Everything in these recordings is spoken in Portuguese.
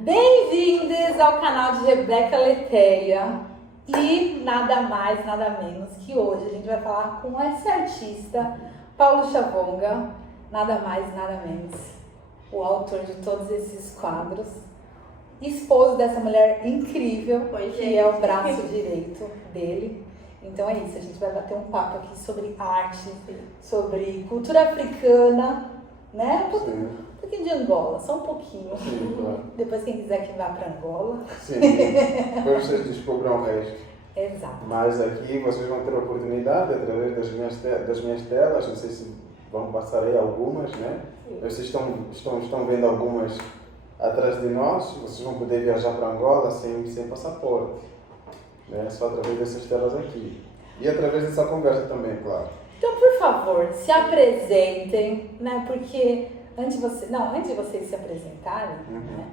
Bem-vindos ao canal de Rebeca Leteia. E nada mais, nada menos que hoje a gente vai falar com esse artista, Paulo Chavonga, nada mais, nada menos, o autor de todos esses quadros, esposo dessa mulher incrível, que é o braço direito dele. Então é isso, a gente vai bater um papo aqui sobre arte, sobre cultura africana, né? Um pouquinho de Angola, só um pouquinho. Sim, claro. Depois quem quiser que vá para Angola. Sim, depois vocês descobram o resto. Exato. Mas aqui vocês vão ter a oportunidade, através das minhas telas, não sei se vão passar aí algumas, né? Vocês estão vendo algumas atrás de nós, vocês vão poder viajar para Angola sem passaporte, né? Só através dessas telas aqui. E através dessa conversa também, claro. Então, por favor, se apresentem, né? Porque antes de vocês se apresentarem, né?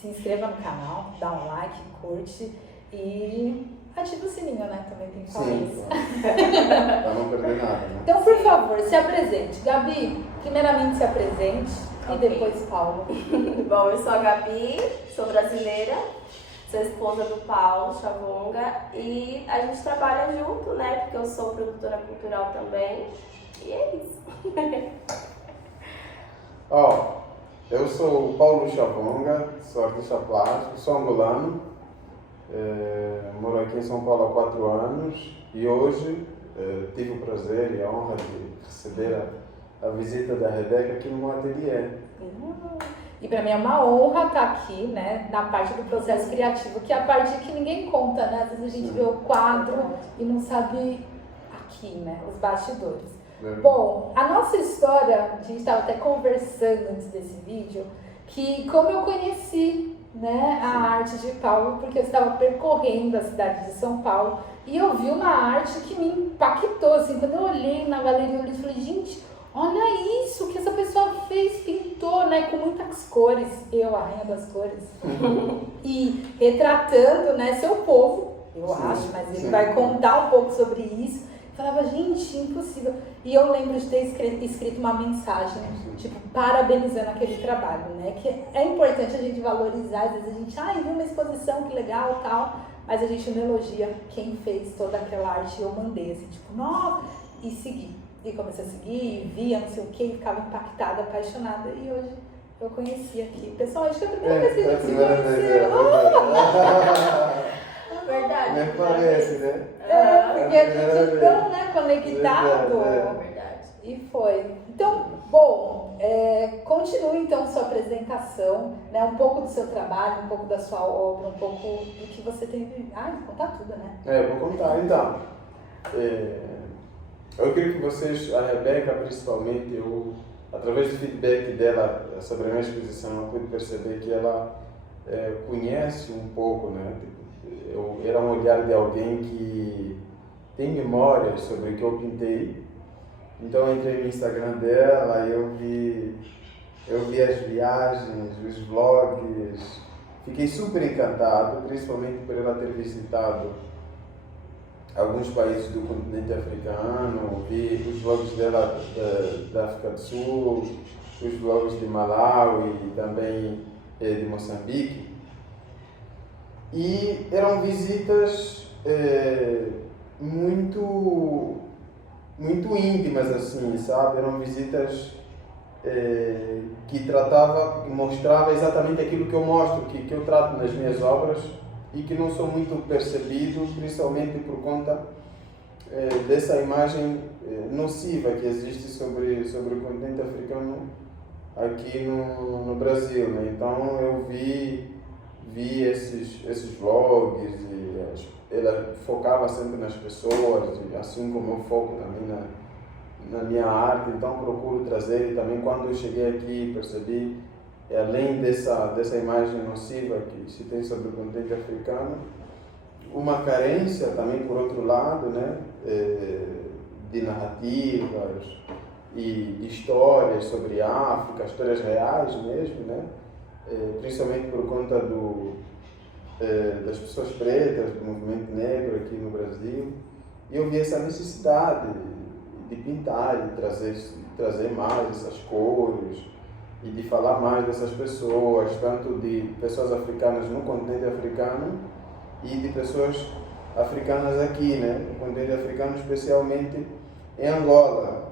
Se inscreva no canal, dá um like, curte e ativa o sininho, né? Também tem que falar isso. Claro. Para não perder nada, né? Então, por favor, se apresente. Gabi, primeiramente se apresente e depois Paulo. Bom, eu sou a Gabi, sou brasileira, sou esposa do Paulo Chavonga e a gente trabalha junto, né? Porque eu sou produtora cultural também. E é isso. Eu sou o Paulo Chavonga, sou artista plástico, sou angolano, moro aqui em São Paulo há 4 anos e hoje tive o prazer e a honra de receber a visita da Rebeca aqui no meu ateliê. E para mim é uma honra estar aqui, né, na parte do processo criativo, que é a parte que ninguém conta, né? Às vezes a gente vê o quadro e não sabe aqui, né, os bastidores. Bom, a nossa história, a gente estava até conversando antes desse vídeo, que como eu conheci, né, a arte de Paulo, porque eu estava percorrendo a cidade de São Paulo e eu vi uma arte que me impactou, assim, quando eu olhei na galeria, eu falei, gente, olha isso que essa pessoa fez, pintou, né, com muitas cores, eu, a rainha das cores, e retratando, né, seu povo, eu acho, mas ele vai contar um pouco sobre isso. Falava, gente, impossível. E eu lembro de ter escrito uma mensagem, tipo, parabenizando aquele trabalho, né? Que é importante a gente valorizar, às vezes a gente, viu uma exposição, que legal, tal, mas a gente não elogia quem fez toda aquela arte. Eu mandei, assim, tipo, nossa, e segui. E comecei a seguir, e via, não sei o que, ficava impactada, apaixonada. E hoje eu conheci aqui. Pessoal, acho que é a primeira vez que a gente se conheceu. Verdade. Nem parece, né? Porque a gente é tão, né, conectado. Verdade. E foi. Então, bom, continue então sua apresentação, né? Um pouco do seu trabalho, um pouco da sua obra, um pouco do que você tem de... contar tudo, né? Eu vou contar. Então, eu queria que vocês, a Rebeca principalmente, através do feedback dela sobre a minha exposição, eu pude perceber que ela conhece um pouco, né? Era um olhar de alguém que tem memórias sobre o que eu pintei. Então eu entrei no Instagram dela e eu vi as viagens, os vlogs. Fiquei super encantado, principalmente por ela ter visitado alguns países do continente africano. Vi os vlogs dela da África do Sul, os vlogs de Malawi e também de Moçambique. E eram visitas muito íntimas, assim, sabe? Eram visitas que mostrava exatamente aquilo que eu mostro, que eu trato nas minhas obras e que não sou muito percebido, principalmente por conta dessa imagem nociva que existe sobre o continente africano aqui no Brasil, né? Então eu vi esses vlogs e ela focava sempre nas pessoas, assim como eu foco também na minha arte, então procuro trazer. E também quando eu cheguei aqui percebi, além dessa imagem nociva que se tem sobre o continente africano, uma carência também, por outro lado, né, de narrativas e de histórias sobre a África, histórias reais mesmo, né? Principalmente por conta das pessoas pretas, do movimento negro aqui no Brasil. E eu vi essa necessidade de pintar, de trazer mais essas cores, e de falar mais dessas pessoas, tanto de pessoas africanas no continente africano e de pessoas africanas aqui, né? No continente africano, especialmente em Angola,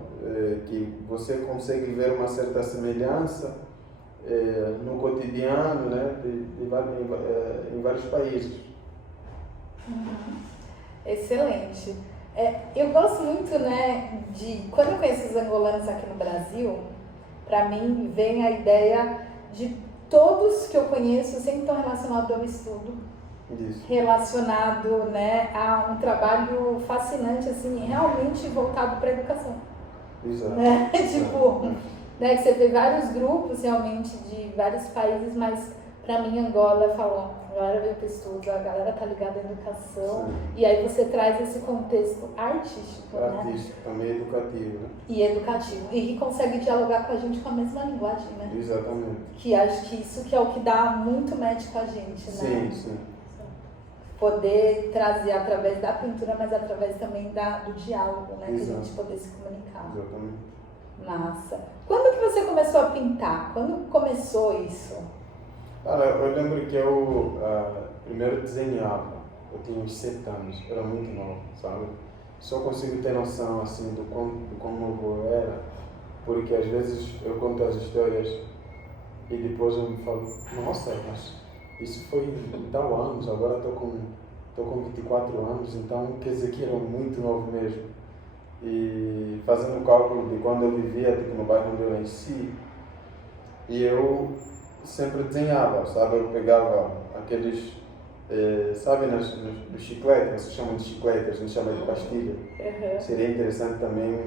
que você consegue ver uma certa semelhança no cotidiano, né? Em vários países. Excelente. Eu gosto muito, né, de... Quando eu conheço os angolanos aqui no Brasil, para mim vem a ideia de todos que eu conheço sempre estão relacionados ao estudo, Isso. relacionado, né, a um trabalho fascinante, assim, realmente voltado para a educação. Exato. Né? Tipo, né, que você vê vários grupos realmente de vários países, mas para mim Angola falou, a galera veio para estudo, a galera tá ligada à educação. Sim. E aí você traz esse contexto artístico, né? Artístico, também educativo, né? E educativo. E que consegue dialogar com a gente com a mesma linguagem, né? Exatamente. Que acho que isso que é o que dá muito match com a gente, né? Sim, sim. Poder trazer através da pintura, mas através também do diálogo, né? Que a Exato. gente poder se comunicar. Exatamente. Massa. Quando que você começou a pintar? Quando começou isso? Cara, eu lembro que eu primeiro desenhava. Eu tinha uns 7 anos, era muito novo, sabe? Só consigo ter noção, assim, do quão novo eu era, porque às vezes eu conto as histórias e depois eu me falo, nossa, mas isso foi em tal anos, agora estou com 24 anos, então quer dizer que era muito novo mesmo. E fazendo o cálculo de quando eu vivia, tipo, no bairro onde eu nasci, e eu sempre desenhava, sabe? Eu pegava aqueles, sabe, nos chicletes, vocês chamam de chiclete, a gente chama de pastilha. Seria interessante também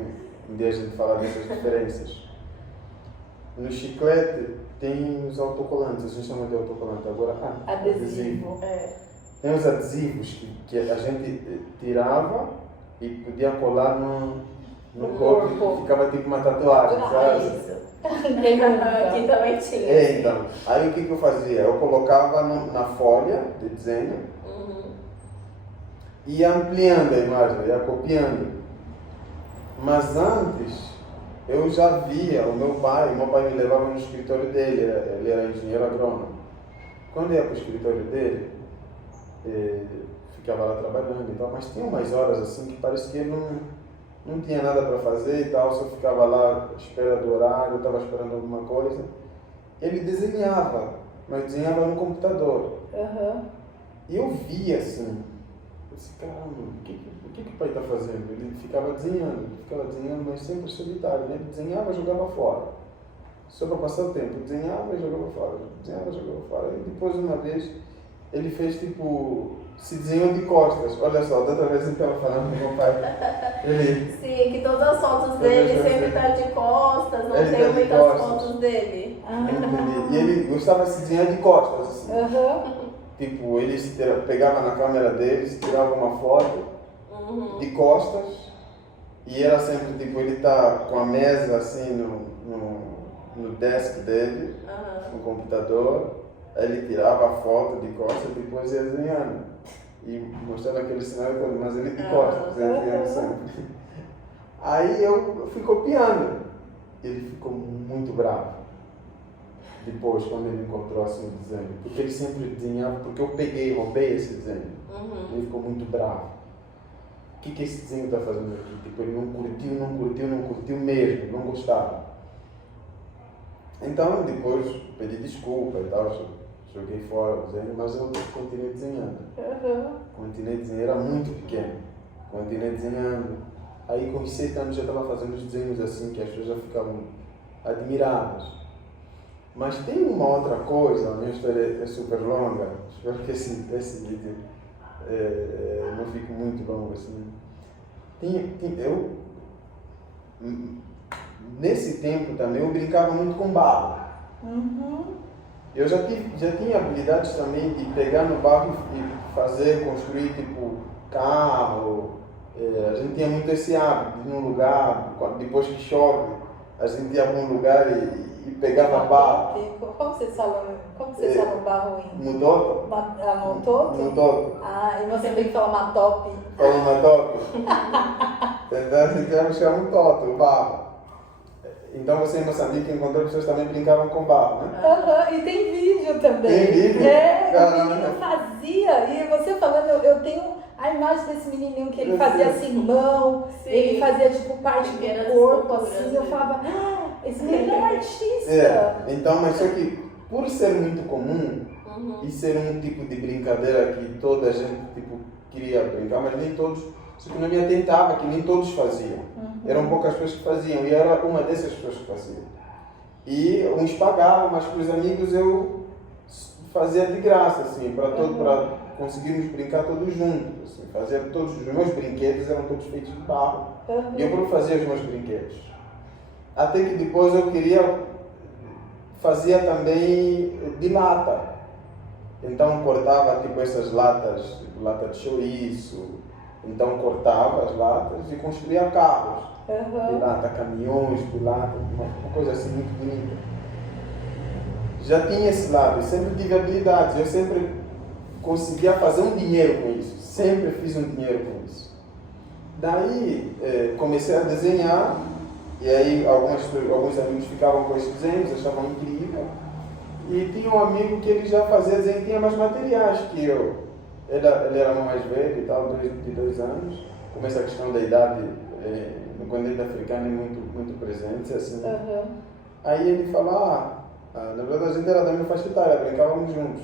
um dia a gente falar dessas diferenças. No chiclete tem os autocolantes, a gente chama de autocolante agora. Adesivo. Tem os adesivos que a gente tirava e podia colar no corpo, ficava tipo uma tatuagem, sabe? Isso. Quem nunca? Aqui também tinha. Então, aí o que eu fazia? Eu colocava na folha de desenho e ia ampliando a imagem, ia copiando. Mas antes, eu já via o meu pai me levava no escritório dele, ele era engenheiro agrônomo. Quando eu ia para o escritório dele, ficava lá trabalhando e tal, mas tinha umas horas assim que parecia que ele não tinha nada para fazer e tal, só ficava lá à espera do horário, estava esperando alguma coisa. Ele desenhava, mas desenhava no computador. E eu via assim, eu disse, caramba, o que o pai está fazendo? Ele ficava desenhando, mas sempre solitário, né? Ele desenhava e jogava fora. Só para passar o tempo, desenhava e jogava fora, desenhava e jogava fora. E depois, uma vez, ele fez tipo, se desenhou de costas. Olha só, da outra vez ele estava falando com meu pai. Sim, que todas as fotos dele sempre tá de costas, não Ele tem tá de muitas costas. fotos dele. E ele gostava de se desenhar de costas, assim. Tipo, ele pegava na câmera dele, se tirava uma foto de costas e era sempre, tipo, ele tá com a mesa assim no desk dele, no computador, aí ele tirava a foto de costas e depois ia desenhando. E mostrando aquele cenário todo, mas ele de costas, ele desenhando sempre. Aí eu fui copiando. Ele ficou muito bravo. Depois, quando ele encontrou assim o desenho, porque ele sempre desenhava, porque eu roubei esse desenho. Ele ficou muito bravo. O que esse desenho está fazendo aqui? Tipo, ele não curtiu mesmo, não gostava. Então, depois pedi desculpa e tal, joguei fora o desenho, mas eu continuei desenhando. Continuei desenhando, era muito pequeno. Continuei desenhando. Aí, com 7 anos, já estava fazendo os desenhos assim, que as pessoas já ficavam admiradas. Mas tem uma outra coisa, a minha história é super longa, espero que esse vídeo não fique muito longo assim. Nesse tempo também eu brincava muito com barro. Eu já tinha habilidades também de pegar no barro e construir tipo carro. A gente tinha muito esse hábito de ir num lugar, depois que chove, a gente ia para um lugar e pegava barro. Como vocês falam barro em? No toto? No toto? No toto. Ah, e você tem que falar matope. Fala uma toto. Então a gente ia buscar um toto, o barro. Então você em Moçambique encontrou pessoas que também brincavam com barro, né? Aham, e tem vídeo também. Tem vídeo? É, Caramba. o menino fazia, e você falando, eu tenho a imagem desse menininho que ele fazia assim, mão, Sim. ele fazia tipo parte Primeiras do corpo, esculturas, assim, eu né? falava, esse menino é um artista. É, então, mas só que por ser muito comum Uhum. e ser um tipo de brincadeira que toda a gente tipo, queria brincar, mas nem todos, só que não me atentava que nem todos faziam. Eram poucas pessoas que faziam e eu era uma dessas pessoas que fazia. E uns pagavam, mas para os amigos eu fazia de graça, assim, para conseguirmos brincar todos juntos. Assim, fazia todos os meus brinquedos eram todos feitos de barro. E eu próprio fazia os meus brinquedos. Até que depois eu fazia também de lata. Então cortava tipo essas latas, tipo lata de chouriço. Então cortava as latas e construía carros. De lata, caminhões de lata, uma coisa assim muito bonita. Já tinha esse lado, eu sempre tive habilidades, eu sempre conseguia fazer um dinheiro com isso. Sempre fiz um dinheiro com isso. Daí comecei a desenhar. E aí alguns amigos ficavam com esses desenhos, achavam incrível. E tinha um amigo que ele já fazia desenho, tinha mais materiais que eu. Ele era mais velho e tal, 22 anos. Como essa questão da idade no continente africano é muito presente. Assim. Aí ele falou, na verdade a gente era da mesma faixa etária, brincávamos juntos.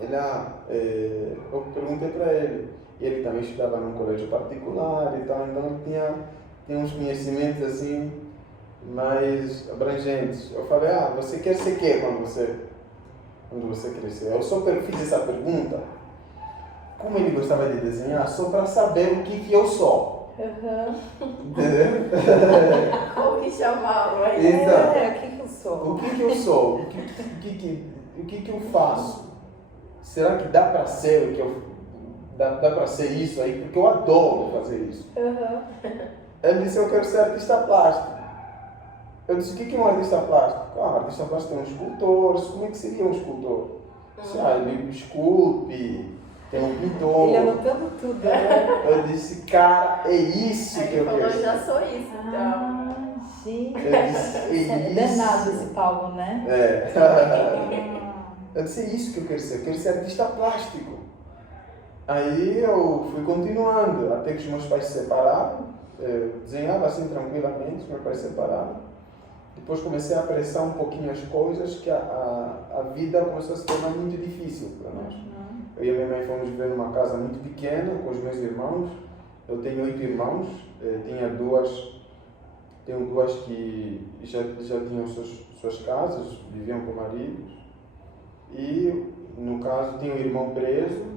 Eu perguntei para ele, e ele também estudava num colégio particular e tal, então ele tinha uns conhecimentos assim mais abrangentes. Eu falei, você quer ser o quê quando você crescer? Eu só fiz essa pergunta, como ele gostava de desenhar, só para saber o que eu sou. Entendeu? Como que chamava? Então, o que eu sou? o que eu sou? O que eu faço? Será que dá para ser o que eu... Dá para ser isso aí? Porque eu adoro fazer isso. Ele disse, eu quero ser artista plástico. Eu disse, o que é um artista plástico? Artista plástico tem um escultor. Como é que seria um escultor? Disse, ele esculpe, tem um pintor. Ele anotando tudo, né? Eu disse, cara, é isso que eu Ele falou, quero eu ser. já sou isso, então. Gente, Eu disse, é danado esse Paulo, né? Eu disse, é isso que eu quero ser artista plástico. Aí eu fui continuando, até que os meus pais se separaram. Eu desenhava assim tranquilamente, os meus pais se separaram. Depois comecei a apressar um pouquinho as coisas, que a vida começou a se tornar muito difícil para nós. Eu e a minha mãe fomos viver numa casa muito pequena com os meus irmãos. Eu tenho 8 irmãos, tenho duas que já tinham suas casas, viviam com maridos. E, no caso, tinha um irmão preso,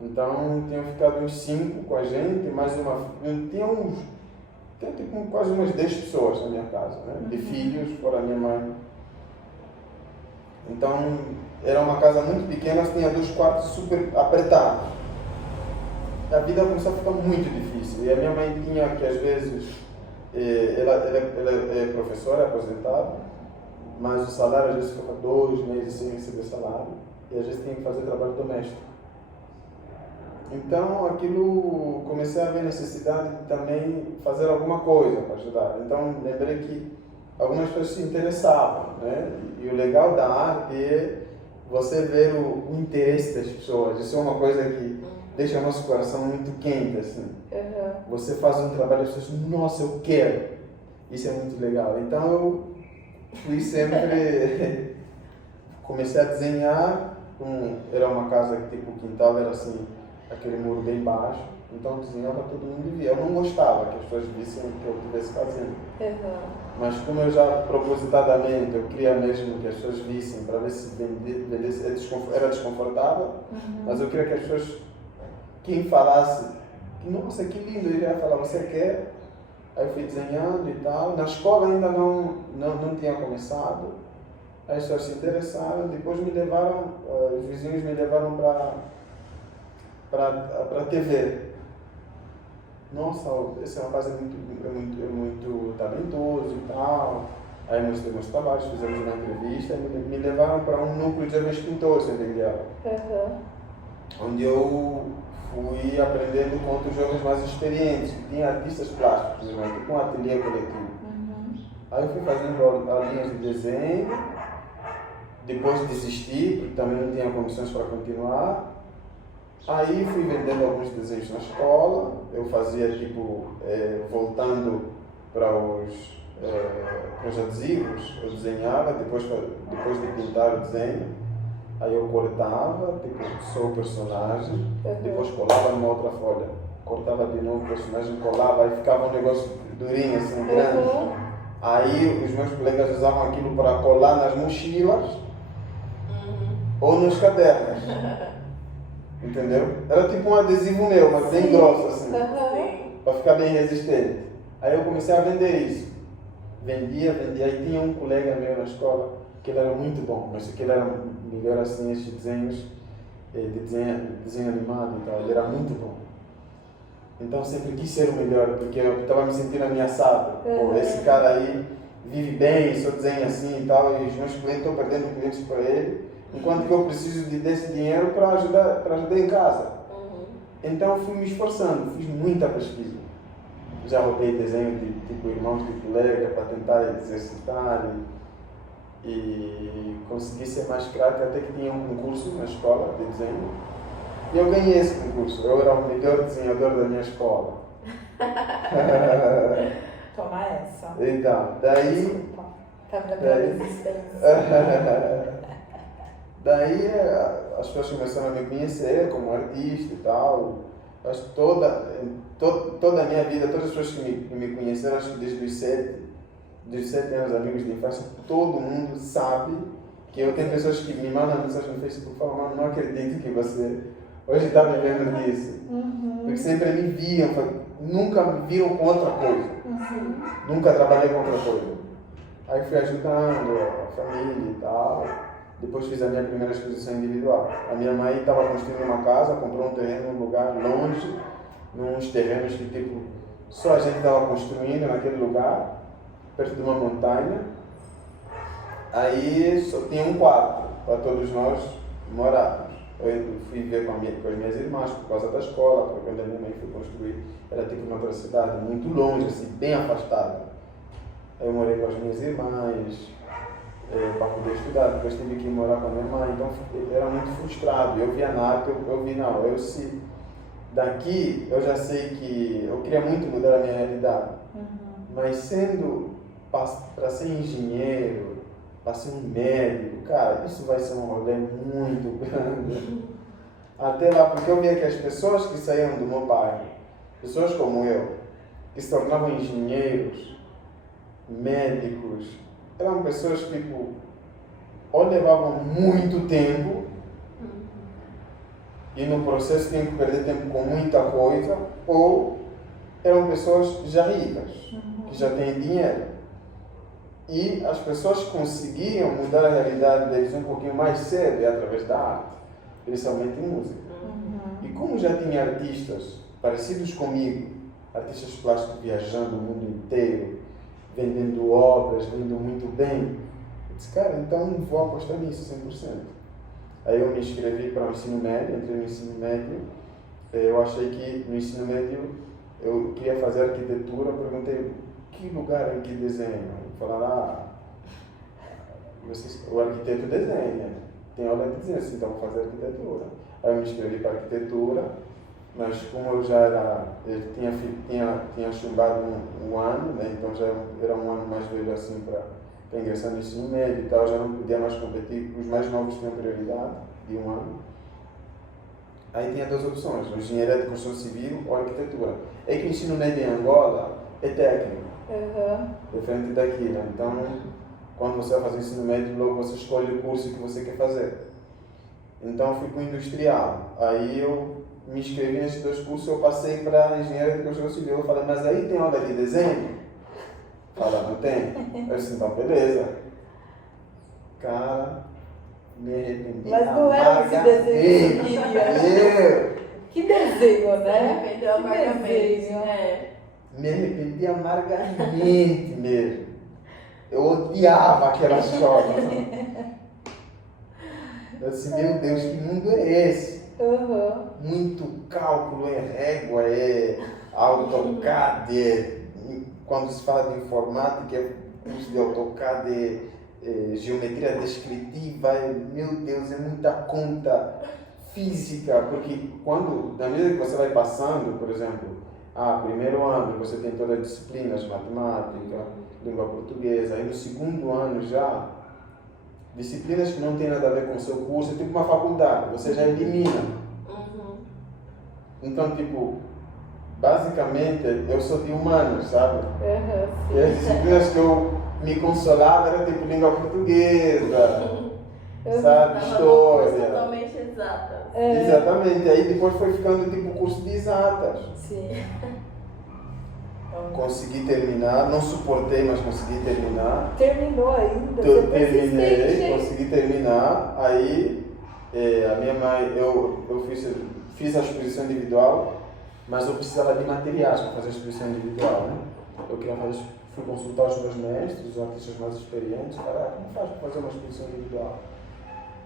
então tinham ficado uns 5 com a gente, mais tinha tipo quase umas 10 pessoas na minha casa, né? De filhos, fora a minha mãe. Então, era uma casa muito pequena, tinha 2 quartos super apertados. A vida começou a ficar muito difícil, e a minha mãe tinha que, às vezes, ela é professora, aposentada, mas o salário às vezes ficava 2 meses sem receber salário e às vezes tinha que fazer trabalho doméstico. Então aquilo comecei a ver necessidade de também fazer alguma coisa para ajudar. Então lembrei que algumas pessoas se interessavam, né? E o legal da arte é você ver o interesse das pessoas. Isso é uma coisa que deixa o nosso coração muito quente, assim. Você faz um trabalho e as pessoas, nossa, eu quero. Isso é muito legal. Então eu fui sempre... Comecei a desenhar. Era uma casa que tipo, o quintal era assim, aquele muro bem baixo. Então eu desenhava, todo mundo via. Eu não gostava que as pessoas vissem o que eu estivesse fazendo. Mas como eu já propositadamente, eu queria mesmo que as pessoas vissem para ver se vendesse, era desconfortável, mas eu queria que as pessoas, quem falasse, nossa, que lindo, eu ia falar, você quer? Aí eu fui desenhando e tal. Na escola ainda não tinha começado. Aí as pessoas se interessaram, depois me levaram, os vizinhos me levaram para a TV. Nossa, esse rapaz é muito talentoso e tal. Aí mostrei meus trabalhos, fizemos uma entrevista e me levaram para um núcleo de jovens pintores, entendeu? Onde eu fui aprendendo com outros jovens mais experientes, que tinham artistas plásticos, tipo um ateliê coletivo. Aí eu fui fazendo aulinhas de desenho, depois desisti, porque também não tinha condições para continuar. Aí fui vendendo alguns desenhos na escola, eu fazia tipo, voltando para os adesivos, eu desenhava, depois de pintar o desenho, aí eu cortava, tipo, sou o personagem, depois colava numa outra folha, cortava de novo o personagem, colava, aí ficava um negócio durinho assim, grande. Aí os meus colegas usavam aquilo para colar nas mochilas ou nos cadernos. Entendeu? Era tipo um adesivo meu, mas bem grosso assim, para ficar bem resistente. Aí eu comecei a vender isso. Vendia, aí tinha um colega meu na escola que ele era muito bom, mas que ele era melhor assim, esses desenhos, de desenho animado e tal, ele era muito bom. Então sempre quis ser o melhor, porque eu estava me sentindo ameaçado. Pô, esse cara aí vive bem, só desenha assim e tal, e os meus clientes estão perdendo clientes para ele, enquanto que eu preciso desse dinheiro para ajudar em casa. Então fui me esforçando, fiz muita pesquisa. Já rodei desenho de tipo irmãos de colega para tentar exercitar e consegui ser mais craque, até que tinha um concurso na escola de desenho. E eu ganhei esse concurso. Eu era o melhor desenhador da minha escola. Toma essa. Então, daí... Desculpa. Tá vendo a resistência? Daí as pessoas começaram a me conhecer como artista e tal. Acho que toda a minha vida, todas as pessoas que me conheceram, acho que desde os 7 anos, amigos de infância, todo mundo sabe que eu tenho pessoas que me mandam mensagem no Facebook e falam: mano, não acredito que você hoje está vivendo disso. Porque sempre me viam, nunca me viram com outra coisa. Nunca trabalhei com outra coisa. Aí fui ajudando a família e tal. Depois fiz a minha primeira exposição individual. A minha mãe estava construindo uma casa, comprou um terreno num lugar longe, nos terrenos que tipo, só a gente estava construindo naquele lugar, perto de uma montanha. Aí só tinha um quarto para todos nós morarmos. Eu fui ver com as minhas irmãs por causa da escola, porque quando a minha mãe foi construir, era tipo uma outra cidade, muito longe, assim, bem afastada. Aí eu morei com as minhas irmãs, para poder estudar, depois tive que morar com a minha mãe, então eu era muito frustrado. Eu via na arte, eu vi, não, daqui eu já sei que eu queria muito mudar a minha realidade, mas sendo para ser engenheiro, para ser um médico, cara, isso vai ser um rolê muito grande. Até lá, porque eu via que as pessoas que saíam do meu bairro, pessoas como eu, que se tornavam engenheiros, médicos, eram pessoas que, tipo, ou levavam muito tempo e no processo tinham que perder tempo com muita coisa, ou eram pessoas já ricas, que já têm dinheiro. E as pessoas conseguiam mudar a realidade deles um pouquinho mais cedo, e através da arte, principalmente música. E como já tinha artistas parecidos comigo, artistas plásticos viajando o mundo inteiro, vendendo obras, vendendo muito bem, eu disse, cara, então vou apostar nisso 100%. Aí eu me inscrevi para o ensino médio, entrei no ensino médio. Eu achei que no ensino médio eu queria fazer arquitetura, perguntei que lugar em que desenho? Falaram, o arquiteto desenha, tem aula de desenho, então vou fazer arquitetura. Aí eu me inscrevi para arquitetura, mas como eu tinha chumbado um ano, né, então já era um ano mais velho assim para ingressar no ensino médio e tal, já não podia mais competir, os mais novos tinham prioridade de um ano. Aí tinha duas opções, ou engenharia de construção civil ou arquitetura. É que o ensino médio em Angola é técnico, diferente daqui, né? Então, quando você vai fazer o ensino médio, logo você escolhe o curso que você quer fazer. Então eu fui para o industrial, aí eu me inscrevi nesses dois cursos, eu passei para engenharia de construção civil. Eu falei, mas aí tem aula de desenho? Fala, não tem? Eu disse, então beleza. Cara, me arrependi. Mas não era esse desenho que você queria. Que desenho, né? Arrependeu amargamente, né? Me arrependi amargamente mesmo. Eu odiava aquela escola. Eu disse, meu Deus, que mundo é esse? Muito cálculo, é régua, é AutoCAD, quando se fala de informática, é curso de AutoCAD, geometria descritiva, meu Deus, é muita conta física, porque na medida que você vai passando, por exemplo, primeiro ano você tem todas as disciplinas, matemática, língua portuguesa, aí no segundo ano já, disciplinas que não tem nada a ver com o seu curso, é tipo uma faculdade, você já elimina. Então, tipo, basicamente, eu sou de humanos, sabe? E as disciplinas que eu me consolava era tipo língua portuguesa, sabe? História. Totalmente exata. Exatamente, aí depois foi ficando tipo curso de exatas. Sim. Consegui terminar, não suportei, mas consegui terminar. Terminou ainda? Terminei, consegui terminar. Aí a minha mãe, eu fiz a exposição individual, mas eu precisava de materiais para fazer a exposição individual, né? Eu queria fui consultar os meus mestres, os artistas mais experientes, como faz para fazer uma exposição individual?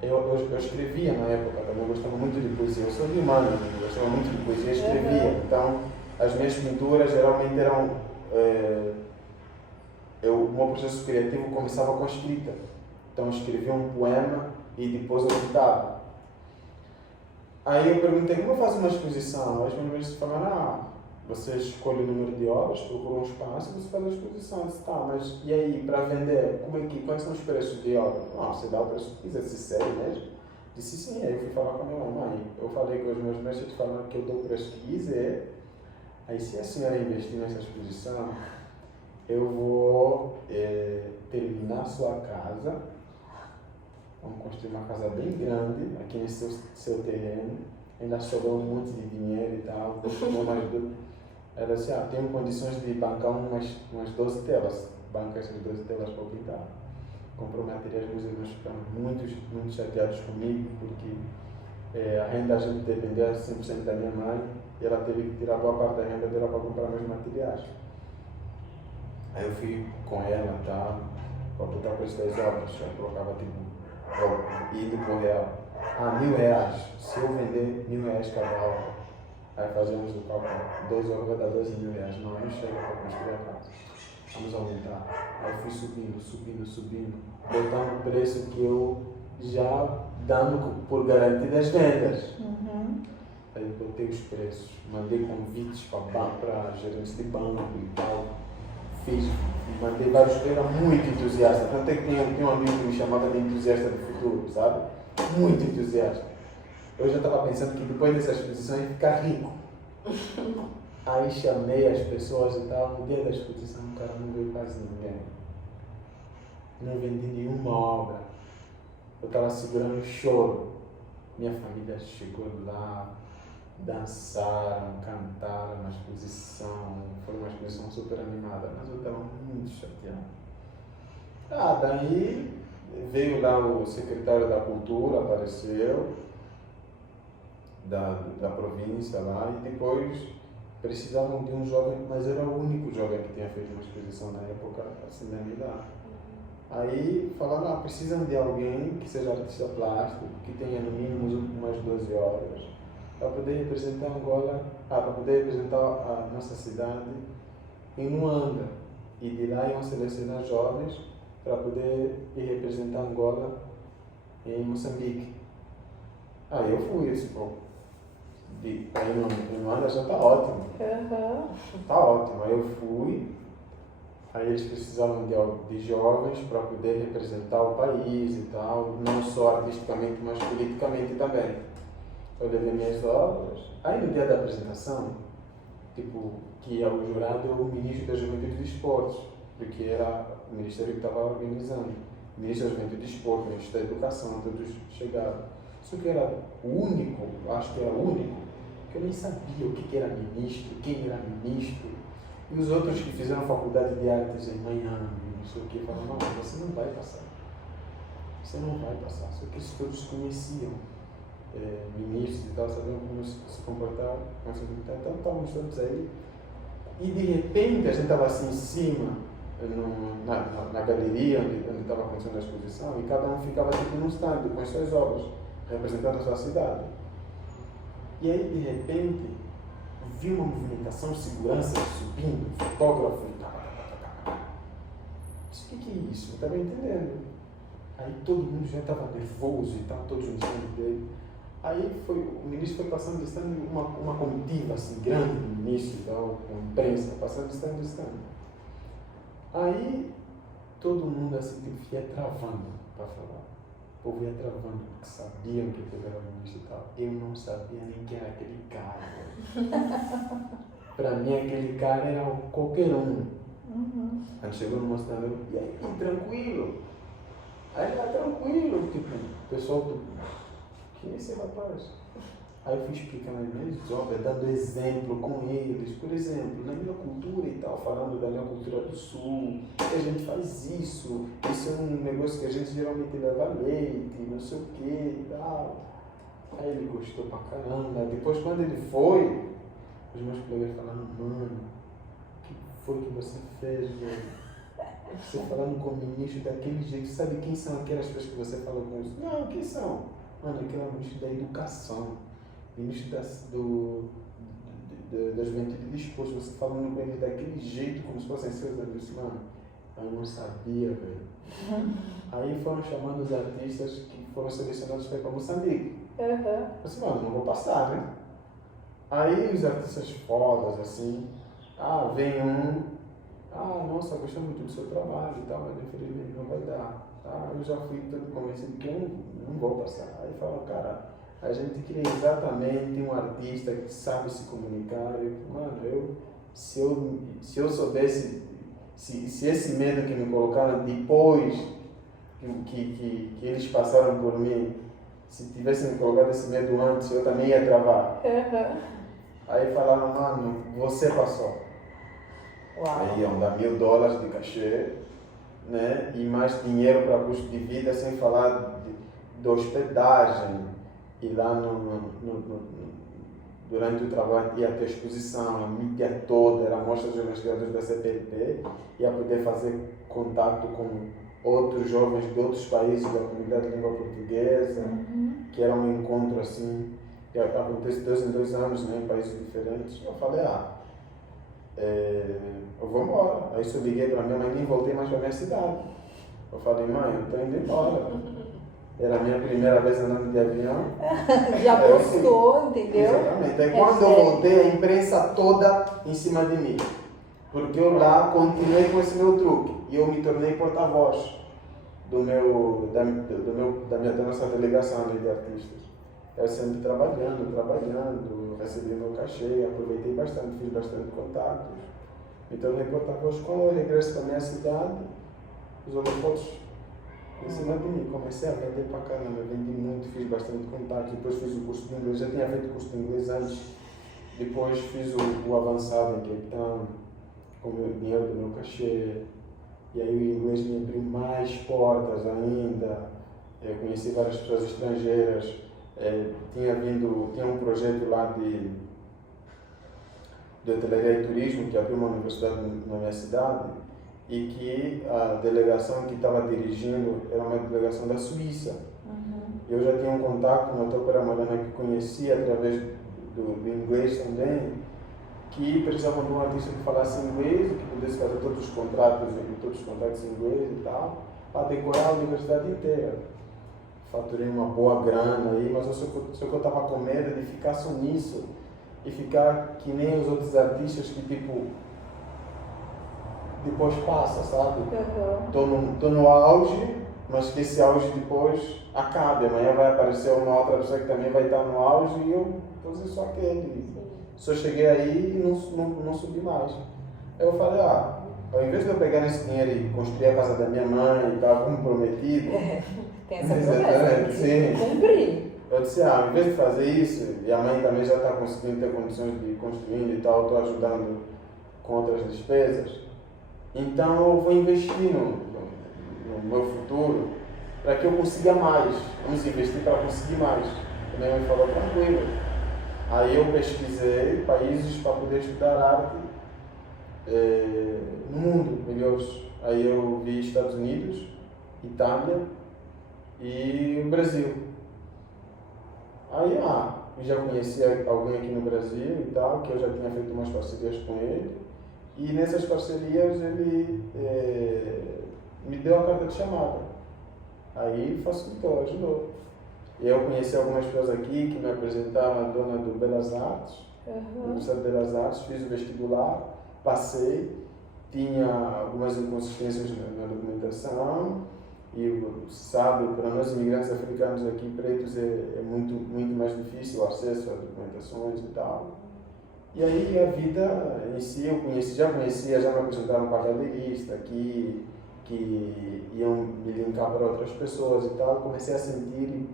Eu escrevia na época, também eu gostava muito de poesia, eu sou de humano, eu gostava muito de poesia, escrevia, então as minhas pinturas geralmente eram, o meu processo criativo começava com a escrita, então eu escrevia um poema e depois eu pintava. Aí eu perguntei, como eu faço uma exposição? Aí os meus mestres falaram, você escolhe o número de obras, procura um espaço e você faz a exposição. Eu disse, mas e aí, para vender, quais são os preços de obra? Você dá o preço que quiser, se sério mesmo? Disse sim, aí eu fui falar com a minha mãe. Eu falei com os meus mestres, falaram que eu dou o preço que quiser. Aí se a senhora investir nessa exposição, eu vou terminar a sua casa, vamos construir uma casa bem grande aqui nesse seu terreno, ainda sobrou um monte de dinheiro e tal, ela disse, tenho condições de bancar umas 12 telas, banca essas 12 telas para pintar. Comprou materiais, meus irmãos ficaram muito chateados comigo, porque a renda a gente dependia 100% da minha mãe, e ela teve que tirar boa parte da renda dela para comprar meus materiais. Aí eu fui com ela, para botar o preço das obras, eu colocava indo por real. R$1.000, se eu vender R$1.000 cada obra, aí fazemos o cálculo, 2 horas vai dar R$12.000, não chega para construir a casa, vamos aumentar. Aí fui subindo, botando o preço que eu já dando por garantido as vendas. Aí botei os preços, mandei convites para gerentes de banco e tal, mandei vários, eu era muito entusiasta, tanto é que tem um amigo que me chamava de entusiasta do futuro, sabe? Muito entusiasta. Eu já estava pensando que depois dessa exposição ia ficar rico. Aí chamei as pessoas e tal, no dia da exposição o cara não veio quase ninguém. Não vendi nenhuma obra. Eu estava segurando o choro. Minha família chegou lá, dançaram, cantaram na exposição, foi uma exposição super animada, mas eu estava muito chateado. Daí veio lá o secretário da Cultura, apareceu, da província lá, e depois precisavam de um jovem, mas era o único jovem que tinha feito uma exposição na época, assim, da minha idade. Aí falaram, precisam de alguém que seja artista plástico, que tenha no mínimo umas 12 horas, para poder representar Angola, para poder representar a nossa cidade em Luanda. E de lá iam selecionar jovens para poder ir representar Angola em Moçambique. Aí eu fui, aí em Luanda já está ótimo. Está ótimo. Aí eu fui, aí eles precisavam de jovens para poder representar o país e tal, não só artisticamente, mas politicamente também. Eu levei minhas obras. Aí no dia da apresentação, que é o jurado, o ministro da Juventude e Desportos, porque era o ministério que estava organizando. O ministro da Juventude e Desportos, o ministro da Educação, todos chegaram. Só que era o único, acho que era o único, que eu nem sabia o que era ministro, quem era ministro. E os outros que fizeram faculdade de artes em Miami, não sei o que, falaram, não, você não vai passar. Você não vai passar. Só que eles todos conheciam. Ministros e tal, sabiam como se comportar, então estávamos todos aí, e de repente a gente estava assim em cima, na galeria onde estava acontecendo a exposição, e cada um ficava num stand com as suas obras, representando a sua cidade. E aí de repente vi uma movimentação, segurança subindo, fotógrafo, disse, o que é isso? Eu estava entendendo. Aí todo mundo já estava nervoso e tal, todos no stand dele. Aí o ministro foi passando de stand, uma comitiva assim, grande do ministro e tal, com a imprensa, passando de stand. Aí todo mundo assim, tipo, ia travando para falar. O povo ia travando, porque sabiam que ele era o ministro e tal. Eu não sabia nem quem era aquele cara. Para mim, aquele cara era qualquer um. Aí chegou no stand, e aí, tranquilo. Aí ele tranquilo, tipo, o pessoal, quem é esse rapaz? Aí eu fui explicando as minhas obras, dando exemplo com eles, por exemplo, na minha cultura e tal, falando da minha cultura do sul, que a gente faz isso é um negócio que a gente geralmente leva leite, não sei o que e tal. Aí ele gostou pra caramba. Depois quando ele foi, os meus colegas falaram, mano, o que foi que você fez, velho? Você falando com o ministro daquele jeito, sabe quem são aquelas pessoas que você falou com eles? Não, quem são? Mano, aquele é o ministro da educação, ministro da juventude e desporto, você falando com ele daquele jeito, como se fossem seus amigos. Mano, eu não sabia, velho. Aí foram chamando os artistas que foram selecionados para ir para Moçambique. Eu disse, mano, não vou passar, né? Aí os artistas fodas, assim, vem um, nossa, gostei muito do seu trabalho e tal, mas infelizmente não vai dar. Eu já fui todo convencido que eu não vou passar. Aí falam, cara, a gente queria exatamente um artista que sabe se comunicar. Se eu soubesse, se esse medo que me colocaram depois que eles passaram por mim, se tivessem me colocado esse medo antes, eu também ia travar. Aí falaram, mano, você passou. Uau. Aí iam dar $1.000 de cachê, né? E mais dinheiro para custo de vida, sem falar de hospedagem. E lá durante o trabalho ia ter exposição, a mídia toda, era a mostra dos investigadores da CPLP, ia poder fazer contato com outros jovens de outros países da comunidade de língua portuguesa, que era um encontro assim, que acontece 2 em 2 anos, né, em países diferentes. Eu falei, eu vou embora. Aí eu liguei para minha mãe e nem voltei mais para minha cidade. Eu falei, mãe, eu estou indo embora. Era a minha primeira vez andando de avião. Já gostou, entendeu? Exatamente. Aí quando eu voltei, a imprensa toda em cima de mim. Porque eu lá continuei com esse meu truque. E eu me tornei porta-voz da nossa delegação ali de artistas. Eu sempre trabalhando, recebi meu cachê, aproveitei bastante, fiz bastante contatos. Me tornei porta-voz. Quando eu regresso para a minha cidade, os holofotes em cima de mim. Comecei a vender pra caramba, vendi muito, fiz bastante contato, depois fiz o curso de inglês, já tinha feito curso de inglês antes, depois fiz o avançado em Cape Town, com o dinheiro do meu cachê, e aí o inglês me abriu mais portas ainda, eu conheci várias pessoas estrangeiras, tinha um projeto lá de hotelaria e turismo, que abriu uma universidade na minha cidade, e que a delegação que estava dirigindo era uma delegação da Suíça. Eu já tinha um contato com uma topeira Mariana que conhecia através do inglês também, que precisavam de um artista que falasse inglês, que pudesse fazer todos os contratos em inglês e tal, para decorar a universidade inteira. Faturei uma boa grana aí, mas só que eu estava com medo de ficar só nisso e ficar que nem os outros artistas que tipo depois passa, sabe? Tô no auge, mas que esse auge depois acabe. Amanhã vai aparecer uma outra pessoa que também vai estar no auge e eu vou fazer só aquele. Só cheguei aí e não subi mais. Aí eu falei, ao invés de eu pegar esse dinheiro e construir a casa da minha mãe e tal, como prometido, tem essa promessa, sim. Cumprir. Eu disse, ao invés de fazer isso, e a mãe também já está conseguindo ter condições de ir construindo e tal, estou ajudando com outras despesas, então eu vou investir no meu futuro para que eu consiga mais. Vamos investir para conseguir mais. A minha mãe falou, tranquilo. Aí eu pesquisei países para poder estudar arte no mundo, melhores. Aí eu vi Estados Unidos, Itália e o Brasil. Aí eu já conhecia alguém aqui no Brasil e tal, que eu já tinha feito umas parcerias com ele. E nessas parcerias ele me deu a carta de chamada. Aí facilitou, ajudou. E eu conheci algumas pessoas aqui que me apresentaram a dona do Belas Artes, Universidade de Belas Artes, fiz o vestibular, passei, tinha algumas inconsistências na documentação e, sabe, para nós imigrantes africanos aqui, pretos, é muito mais difícil o acesso a documentações e tal. E aí a vida em si, já me apresentaram para galerista aqui, que iam me linkar para outras pessoas e tal. Comecei a sentir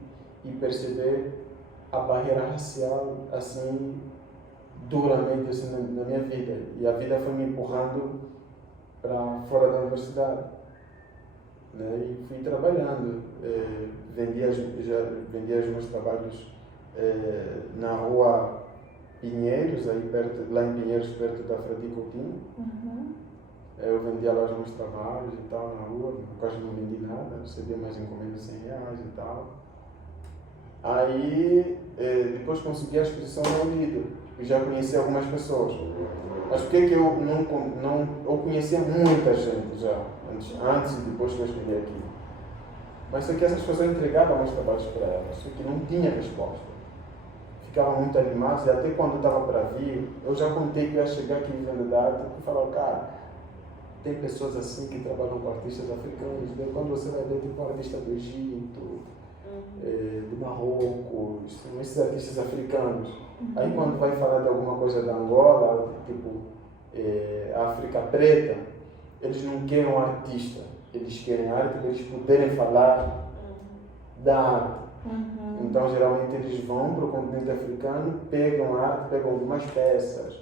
e perceber a barreira racial assim duramente assim, na minha vida. E a vida foi me empurrando para fora da universidade. Né? E fui trabalhando. Vendia os meus trabalhos na rua Pinheiros, lá em Pinheiros, perto da Fradi Coutinho. Eu vendia lá os meus trabalhos e tal na rua, quase não vendi nada, recebia mais encomendas de 100 reais e tal. Aí, depois consegui a exposição no Lido, e já conheci algumas pessoas. Mas por que eu conhecia muita gente já, antes e depois que eu escrevi aqui. Mas só que essas pessoas entregavam os trabalhos para elas, só que não tinha resposta. Ficavam muito animados, e até quando estava para vir, eu já contei que eu ia chegar aqui em Venda da Arte e falava, cara, tem pessoas assim que trabalham com artistas africanos, né? Quando você vai ver tipo um artista do Egito, do Marrocos, esses artistas africanos. Aí quando vai falar de alguma coisa da Angola, tipo África Preta, eles não querem um artista, eles querem arte para eles poderem falar da arte. Então geralmente eles vão para o continente africano, pegam arte, pegam algumas peças,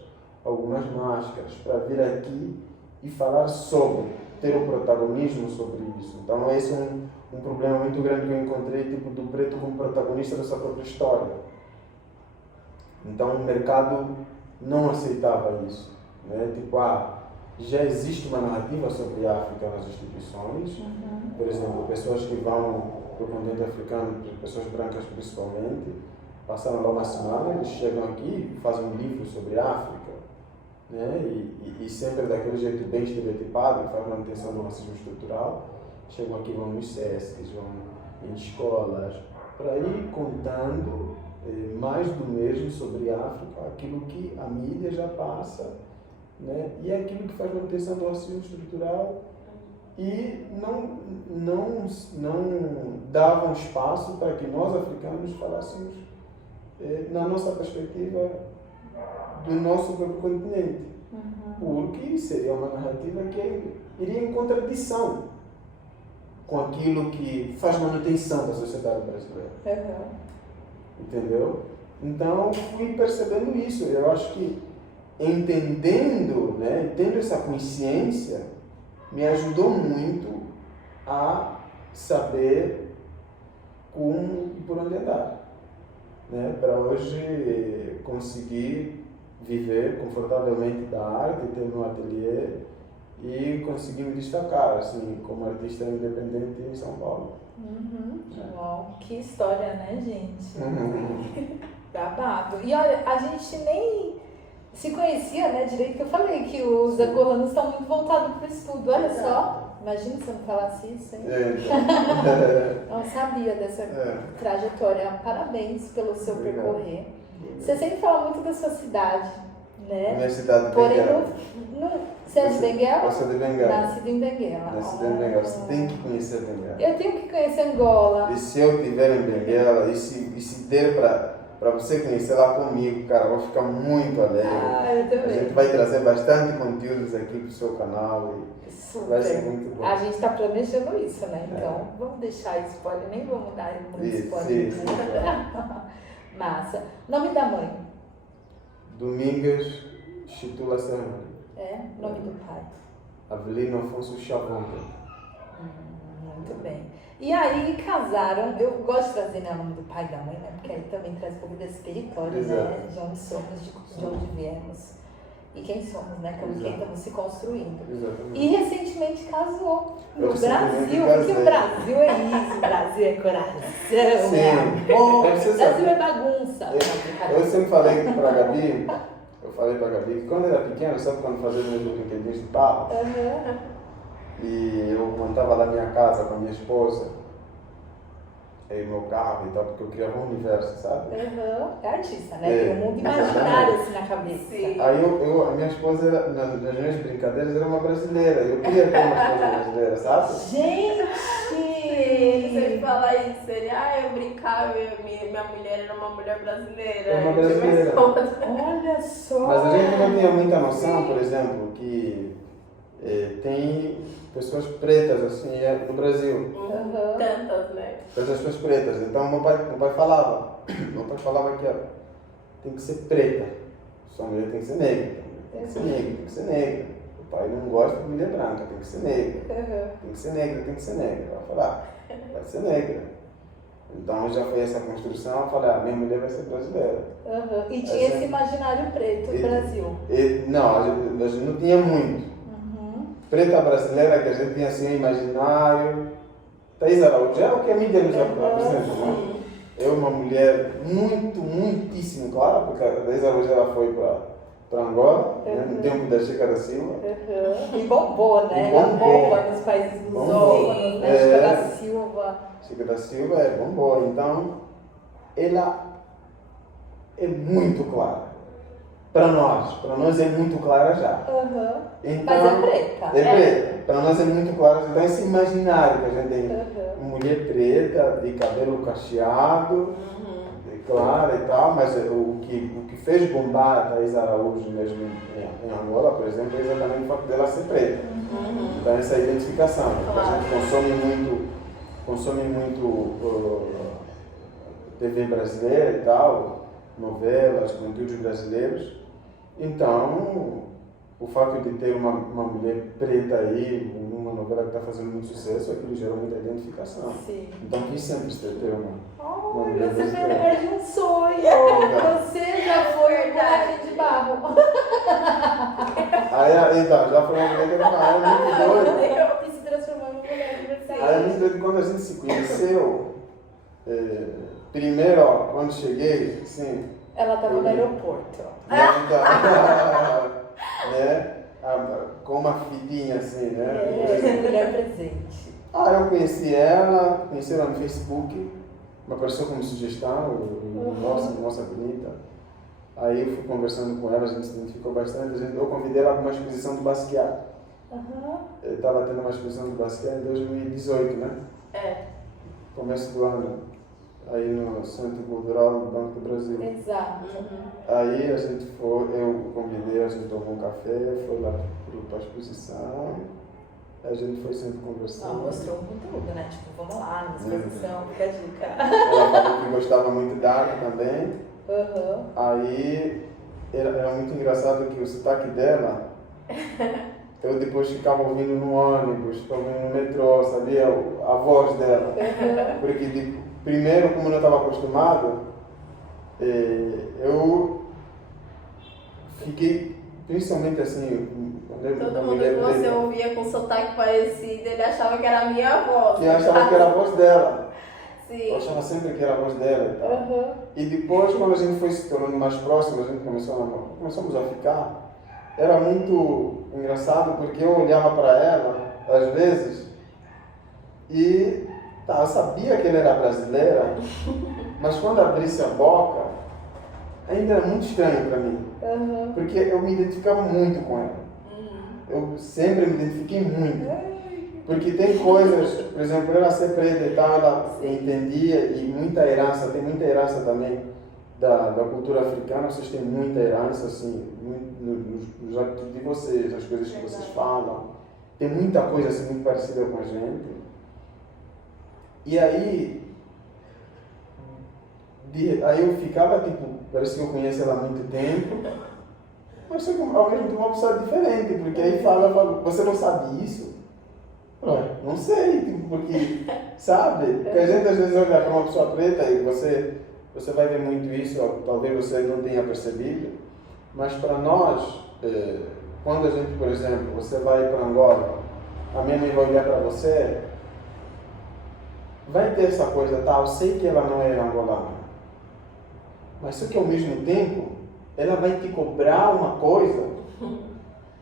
algumas máscaras para vir aqui e falar sobre, ter o protagonismo sobre isso. Então esse é um problema muito grande que eu encontrei, tipo, do preto como protagonista da sua própria história. Então o mercado não aceitava isso. Né? Tipo, já existe uma narrativa sobre a África nas instituições. Por exemplo, pessoas que vão para o continente africano, pessoas brancas principalmente, passaram lá uma semana, eles chegam aqui e fazem um livro sobre a África. Né? E sempre daquele jeito bem estereotipado, que faz manutenção do racismo estrutural, chegam aqui, vão nos SESCs, vão em escolas, para ir contando mais do mesmo sobre a África, aquilo que a mídia já passa, né? E é aquilo que faz manutenção do racismo estrutural e não davam espaço para que nós africanos falássemos na nossa perspectiva do nosso próprio continente, porque seria uma narrativa que iria em contradição com aquilo que faz manutenção da sociedade brasileira. Entendeu? Então fui percebendo isso. Eu acho que entendendo, né, tendo essa consciência, me ajudou muito a saber como e por onde andar, né, para hoje conseguir viver confortavelmente da arte, ter meu ateliê e conseguir me destacar assim, como artista independente em São Paulo. Uau, que história, né, gente? Babado. E olha, a gente nem se conhecia, né, direito, que eu falei que os angolanos estão muito voltados para o estudo. Olha só, imagina se eu não falasse isso, hein? Não sabia dessa trajetória. Parabéns pelo seu percorrer. Você sempre fala muito da sua cidade, né? Minha cidade de Porém, Benguela. você é de Benguela? Eu sou de Benguela. Nascido em Benguela. Nascido em Benguela. Você tem que conhecer Benguela. Eu tenho que conhecer Angola. E se eu estiver em Benguela, e se der para você conhecer lá comigo, cara, eu vou ficar muito alegre. Eu também. A gente vai trazer bastante conteúdos aqui pro seu canal e Super. vai ser muito bom. A gente está planejando isso, né? Então, vamos deixar spoiler, nem vamos dar muito spoiler. Isso. Massa. Nome da mãe? Domingas Chitula Serrano. Nome do pai? Avelino Afonso Chavonga. Muito bem. E aí casaram, eu gosto de trazer o nome do pai e da mãe, né? Porque aí também traz um pouco desse território, né? De onde somos, de onde viemos. E quem somos, né? Como quem estamos se construindo. Exatamente. E recentemente casou no Eu Brasil, casei. porque o Brasil é isso, o Brasil é coração, Sim. é amor, o Você Brasil sabe. é bagunça. Eu sempre falei pra Gabi, que quando era pequeno, sabe quando fazia meus brinquedinhos de barro? E eu montava lá minha casa com a minha esposa, e meu carro e tal, porque eu criava um universo, sabe? É artista, né? É. Tem um mundo imaginário assim na cabeça. Sim. Aí a minha esposa, nas minhas brincadeiras, era uma brasileira. Eu queria ter uma esposa brasileira, sabe? Gente! Ele sempre fala isso, eu brincava, minha mulher era uma mulher brasileira. É uma brasileira. Olha só! Mas a gente não tinha muita noção, por exemplo, que tem pessoas pretas assim no Brasil. Uhum. Tantas, né? Pessoas pretas. Então meu pai falava que tem que ser preta. Sua mulher tem que ser negra. Tem que ser negra, tem que ser negra. O pai não gosta de mulher branca, tem que ser negra. Tem que ser negra, tem que ser negra. Vai falar, vai ser negra. Então já foi essa construção, eu falei, minha mulher vai ser brasileira. Uhum. E tinha esse imaginário preto no Brasil. Não, a gente não tinha muito. Preta brasileira que a gente tinha assim, imaginário. Thaís Araújo, é o que a mídia nos apresenta, né? É uma mulher muitíssimo clara, porque a Thaís Araújo ela foi para Angola, né, no tempo da Chica da Silva. E bombou, né? Ela bomba nos países lusófonos, né? Chica da Silva. Chica da Silva bombou. Então, ela é muito clara. Para nós é muito clara já. Então, mas é preta. É preta. Para nós é muito claro. Então, esse imaginário que a gente tem. Mulher preta, de cabelo cacheado, clara e tal, mas o que fez bombar a Thaís Araújo mesmo em Angola, por exemplo, é exatamente o fato dela ser preta. Então, essa identificação. A gente consome muito TV brasileira e tal, novelas, conteúdos brasileiros. Então, o fato de ter uma mulher preta aí, numa novela que está fazendo muito sucesso, aquilo gera muita identificação. Sim. Então, quis sempre ter uma mulher Você brasileira. perde um sonho. Você já foi verdade de barro. Aí, então, já foi uma mulher que era muito doida. E se transformou em uma mulher de verdade. Aí, muito doido, quando a gente se conheceu, primeiro, quando cheguei, assim... Ela estava no aeroporto. Né? Com uma fitinha assim, né? Mulher presente. Eu conheci ela no Facebook, me apareceu como sugestão, nossa bonita. Aí eu fui conversando com ela, a gente se identificou bastante, eu convidei ela para uma exposição do Basquiat. Eu estava tendo uma exposição do Basquiat em 2018, né? Começo do ano. Aí no Centro Cultural do Banco do Brasil. Exato. Aí a gente foi, eu convidei, a gente tomou um café, foi lá para a exposição, a gente foi sempre conversando. Mostrou um conteúdo, né? Tipo, vamos lá, na exposição, fica a dica. Ela falou que gostava muito da arte também. Aí era muito engraçado que o sotaque dela, eu depois ficava ouvindo no ônibus, ficava ouvindo no metrô, sabia? A voz dela. Porque primeiro, como eu não estava acostumado, eu fiquei, principalmente assim, todo mundo que você ouvia com sotaque parecido, ele achava que era a minha voz. Eu achava que era a voz dela. Sim. Eu achava sempre que era a voz dela e tal. E depois, quando a gente foi se tornando mais próximo, a gente começamos a ficar, era muito engraçado porque eu olhava para ela, às vezes, e eu sabia que ela era brasileira, mas quando abrisse a boca, ainda era muito estranho para mim. Porque eu me identificava muito com ela. Eu sempre me identifiquei muito. Porque tem coisas, por exemplo, ela ser preta e tal, ela entendia, e tem muita herança também da cultura africana, vocês têm muita herança, assim, nos hábitos de vocês, as coisas que vocês falam. Tem muita coisa assim muito parecida com a gente. E aí eu ficava tipo, parece que eu conheço ela há muito tempo, mas ao mesmo tempo uma pessoa diferente, porque aí fala, você não sabe isso? Não sei, tipo, porque, sabe? Porque a gente às vezes olha para uma pessoa preta e você vai ver muito isso, talvez você não tenha percebido, mas para nós, quando a gente, por exemplo, você vai para Angola, a minha mãe vai olhar para você, vai ter essa coisa, eu sei que ela não é angolana, mas só que ao mesmo tempo, ela vai te cobrar uma coisa,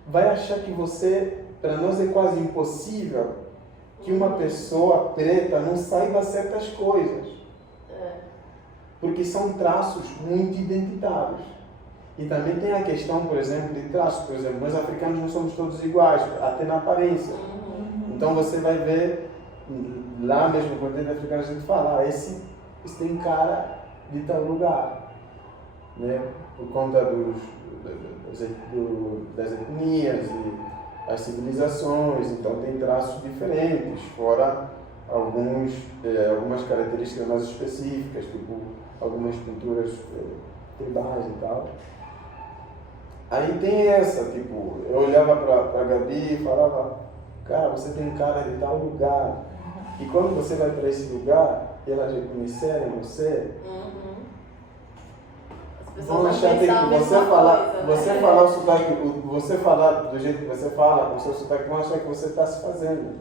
vai achar que você para nós é quase impossível que uma pessoa preta não saiba certas coisas. Porque são traços muito identitários. E também tem a questão, por exemplo, de traços. Por exemplo, nós africanos não somos todos iguais, até na aparência. Então você vai ver, lá mesmo no continente africano a gente fala, esse tem cara de tal lugar. Né? Por conta das etnias e as civilizações, então tem traços diferentes, fora algumas características mais específicas, tipo algumas pinturas tribais e tal. Aí tem essa, tipo, eu olhava para a Gabi e falava, cara, você tem cara de tal lugar. E quando você vai para esse lugar, e elas reconhecerem você, vão achar que você falar o sotaque, você falar do jeito que você fala, o seu sotaque, vão achar que você está se fazendo.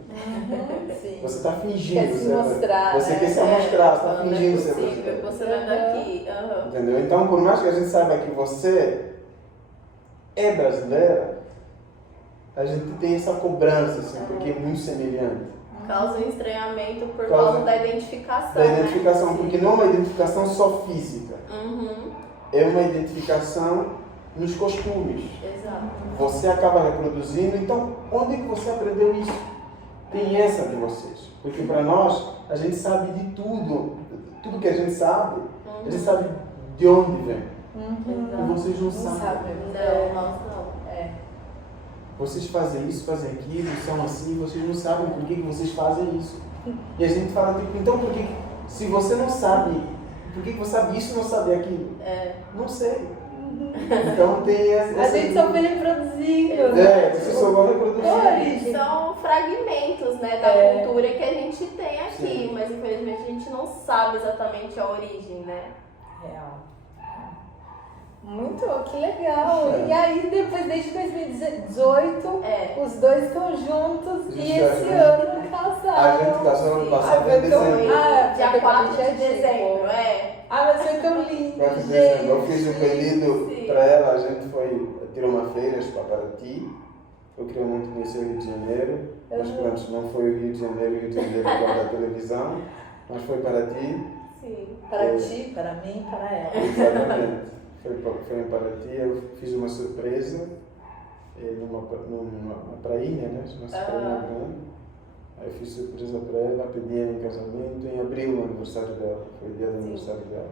Você está fingindo. Quer se mostrar. Você quer se mostrar, você está fingindo ser brasileiro. Você não é daqui. Entendeu? Então, por mais que a gente saiba que você é brasileira, a gente tem essa cobrança, assim, porque é muito semelhante. Causa um estranhamento por causa da identificação. Da identificação, né? porque não é uma identificação só física. É uma identificação nos costumes. Exato. Você acaba reproduzindo, então onde é que você aprendeu isso? Tem essa de vocês. Porque para nós, a gente sabe de tudo. Tudo que a gente sabe de onde vem. E vocês não sabem. Não, nós não. Vocês fazem isso, fazem aquilo, são assim, vocês não sabem por que vocês fazem isso. E a gente fala, tipo, então por que, se você não sabe, por que você sabe isso e não sabe aquilo? Não sei. Então tem essa... A gente só vai reproduzindo. Você só vai reproduzir. São fragmentos, né, da cultura que a gente tem aqui, mas infelizmente a gente não sabe exatamente a origem, né? Real. Muito, que legal. E aí, depois, desde 2018, os dois estão juntos e esse ano casaram. A gente casou ano passado em dezembro. Dia 4 de dezembro, mas foi tão lindo, gente. Eu fiz um pedido para ela, a gente foi tirar uma férias para Paraty. Eu queria muito conhecer o Rio de Janeiro, mas pronto, não foi o Rio de Janeiro por causa da televisão, mas foi Paraty. Sim. Para ti, para mim, para ela. Exatamente. Foi em Paraty, eu fiz uma surpresa numa prainha, né? Uma prainha grande. Aí eu fiz surpresa para ela, pedi ela em casamento em abril, no aniversário dela. Foi o dia do aniversário dela.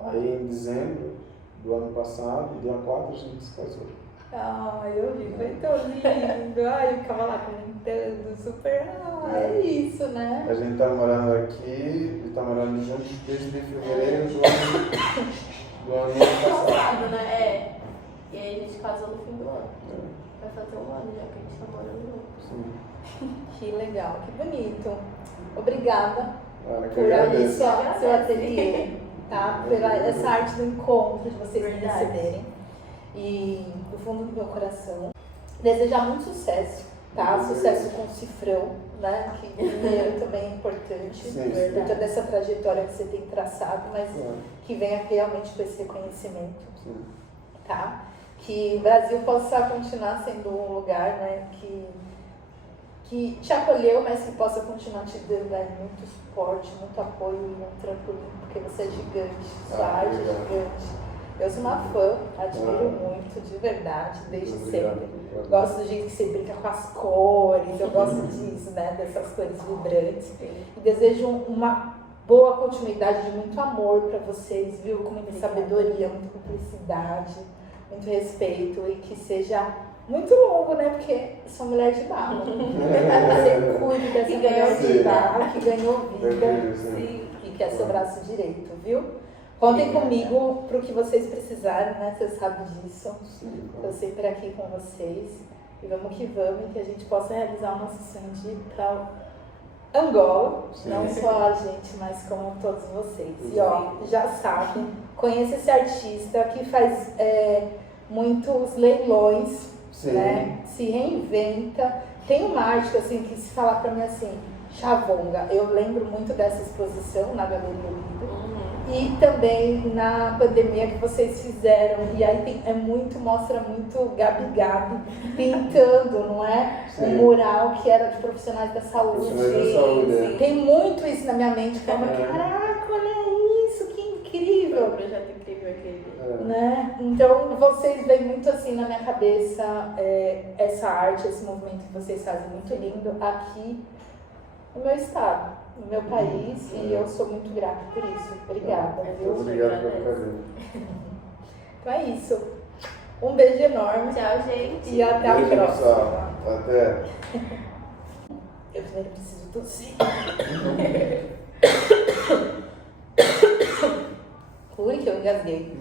Aí em dezembro do ano passado, dia 4, a gente se casou. Eu vi, foi tão lindo. Eu ficava lá comentando, super. É isso, né? A gente tá morando aqui, está morando juntos desde fevereiro do ano passado. Né? E aí a gente casou no fim do ano. Vai fazer um ano já que a gente tá morando junto. Sim. Que legal, que bonito. Obrigada por abrir seu ateliê, tá? Pela essa arte do encontro, de vocês me receberem. E do fundo do meu coração, desejar muito sucesso, tá? Sucesso com o Cifrão, né? Que primeiro também é importante, por toda essa trajetória que você tem traçado, mas que venha realmente com esse reconhecimento, tá? Que o Brasil possa continuar sendo um lugar, né, que te acolheu, mas que possa continuar te dando muito suporte, muito apoio e muito trampolim, porque você é gigante, sua arte é gigante. Eu sou uma fã, admiro muito, de verdade, desde sempre. Gosto do jeito que você brinca com as cores, eu gosto disso, né, dessas cores vibrantes. E desejo uma boa continuidade de muito amor para vocês, viu? Com muita sabedoria, muita cumplicidade, muito respeito e que seja muito longo, né? Porque sou mulher de barro. Você cuide dessa mulher de barro que ganhou vida e que é seu braço direito, viu? Contem comigo para o que vocês precisarem, né? Vocês sabem disso. Eu sempre aqui com vocês. E vamos que vamos, e que a gente possa realizar o nosso sonho de ir para Angola. Não só a gente, mas como todos vocês. E ó, já sabem, conheça esse artista que faz muitos leilões, né? Se reinventa. Tem uma arte assim, que se falar para mim assim, Chavonga. Eu lembro muito dessa exposição na Galeria Lido. E também na pandemia que vocês fizeram, e aí mostra muito Gabi pintando, não é? Sim. Um mural que era de profissionais da saúde. Profissionais da saúde, é. Tem muito isso na minha mente, como, É. caraca, olha isso, que incrível! Foi um projeto incrível aquele. Né? Então vocês veem muito assim na minha cabeça essa arte, esse movimento que vocês fazem muito lindo aqui no meu estado, no meu país, e eu sou muito grata por isso. Obrigada, viu? Obrigado pelo carinho. Então é isso. Um beijo enorme Tchau, gente. e até a Beijo, próxima. pessoal. Até. Eu primeiro preciso tossir. Ui, que eu engasguei.